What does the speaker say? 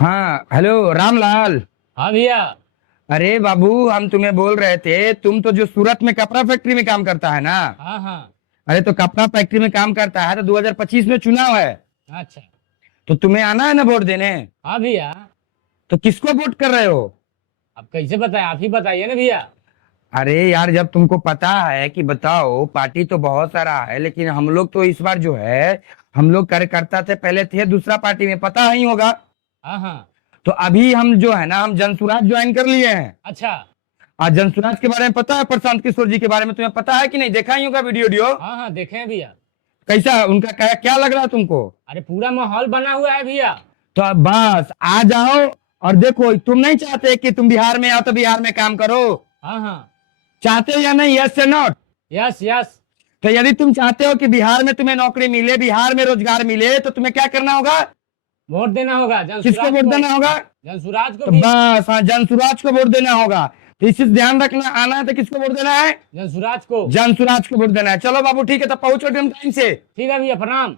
हाँ, हेलो रामलाल। हाँ भैया। अरे बाबू, हम तुम्हें बोल रहे थे, तुम तो जो सूरत में कपड़ा फैक्ट्री में काम करता है ना। हाँ हाँ। अरे तो कपड़ा फैक्ट्री में काम करता है तो 2025 में चुनाव है। अच्छा। तो तुम्हें आना है ना वोट देने। हाँ भैया। तो किसको वोट कर रहे हो? अब कैसे बताए, आप ही बताइए ना भैया। अरे यार, जब तुमको पता है कि बताओ, पार्टी तो बहुत सारा है लेकिन हम लोग तो इस बार जो है, हम लोग कार्यकर्ता थे, पहले थे दूसरा पार्टी में, पता नहीं होगा। हाँ हाँ। तो अभी हम जो है ना, हम जनसुराज ज्वाइन कर लिए हैं। अच्छा। आज जनसुराज के बारे में पता है? प्रशांत किशोर जी के बारे में तुम्हें पता है कि नहीं? देखा ही होगा वीडियो वीडियो। हाँ हाँ, देखे हैं भैया। कैसा उनका क्या क्या लग रहा है तुमको? अरे पूरा माहौल बना हुआ है भैया। तो अब बस आ जाओ। और देखो, तुम नहीं चाहते कि तुम बिहार में आओ तो बिहार में काम करो? हाँ हाँ। चाहते हो या नहीं? यस या नॉट? Yes yes. तो यदि तुम चाहते हो कि बिहार में तुम्हें नौकरी मिले, बिहार में रोजगार मिले, तो तुम्हें क्या करना होगा? वोट देना होगा किसको जनसुराज वोट को। देना होगा? जनसुराज को तो भी। बस हाँ, जनसुराज को वोट देना होगा। तो इस चीज ध्यान रखना, आना है तो किसको वोट देना है? जनसुराज को। जनसुराज को वोट देना है। चलो बाबू, ठीक है, तो पहुंचो टाइम से। ठीक है भैया, प्रणाम।